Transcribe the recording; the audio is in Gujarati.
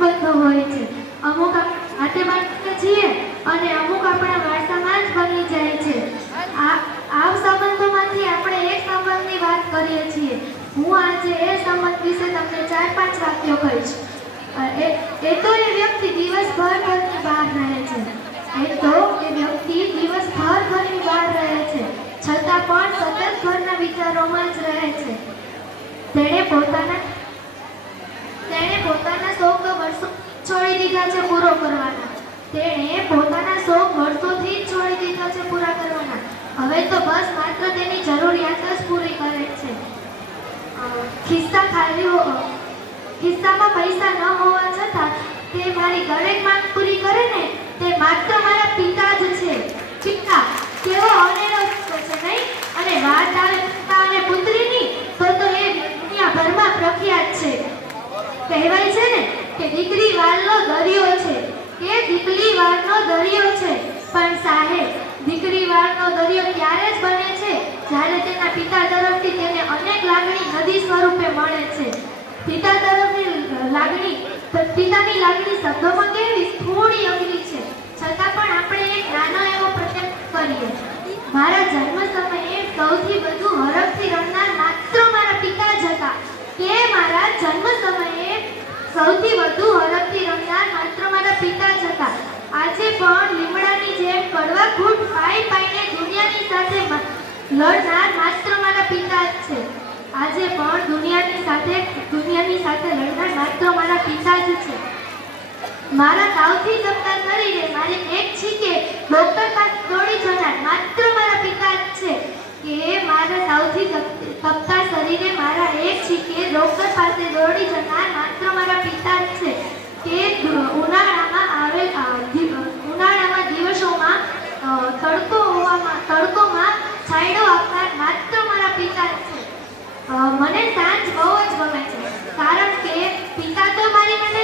સંબંધો હોય છે. અમુક આટે માટે છીએ અને અમુક આપણા વારસામાં જ બની જાય છે. આ સંબંધોમાંથી આપણે એક સંબંધની વાત કરીએ છીએ. હું આજે એ સંબંધ વિશે તમને ચાર પાંચ વાક્યો કહીશ. એ તો એ વ્યક્તિ દિવસભર ઘરની બહાર રહે છે. એ તો એ વ્યક્તિ દિવસભર ઘરની બહાર રહે છે. છતાં પણ સતત ઘરના વિચારોમાં જ રહે છે. તેણે પોતાના તેણે પોતાના શોખ વર્ષો છોડી દીધા છે પૂરો કરવાના તેણે પોતાના શોખ વર્ષોથી જ છોડી દીધા છે પૂરા કરવાના. હવે તો બસ માત્ર તેની જરૂરિયાત જ પૂરી કરે છે. ખિસ્સા ખાલી ખિસ્સામાં પૈસા ન હોવા છતાં તે મારી દરેક માંગ પૂરી કરે ને, તે માત્ર મારા પિતા જ છે. પિતા કેવો અનેરો છે, નહીં? અને વાત આવે પિતા અને પુત્રીની, તો તો એ દુનિયાભરમાં પ્રખ્યાત છે. કહેવાય છે ને કે દીકરી વાલનો દરિયો છે. કે દીકરી વારનો દરિયો છે. પણ સાહેબ, દીકરી વારનો દરિયો ત્યારે જ બને છે? જ્યારે તેના પિતા તરફથી તેને અનેક લાગણી નદી સ્વરૂપે મળે છે. પિતા તરફની લાગણી, પિતાની લાગણી શબ્દોમાં કેવી થોડી અઘરી છે. છતાં પણ આપણે એક નાનો એવો પ્રયત્ન કરીએ. મારા જન્મ સમયે સૌથી વધુ હરખથી રમનાર માત્ર મારા પિતા જ હતા કે મારા જન્મ સમયે સૌથી વધુ હરખથી રમનાર માત્ર મારા પિતા જ હતા આજે પણ લીમડાની કડવા પાઈ પાઈને દુનિયાની સાથે લડનાર માત્ર મારા પિતા જ છે. આજે પણ દુનિયાની સાથે દુનિયાની સાથે લડનાર માત્ર મારા પિતા જ છે. મારા તાવથી જમતા કરીને મારી એક છીકે ડોક્ટર પાસે દોડી જનાર માત્ર મારા પિતા જ છે કે મારા તાવથી તપતા શરીરે મારા એક છીકે ડોક્ટર પાસે દોડી જનાર માત્ર મારા પિતા જ છે. કે દુ- સાંજ બહુ જ ગમે છે. કારણ કે પિતા તો મારી મને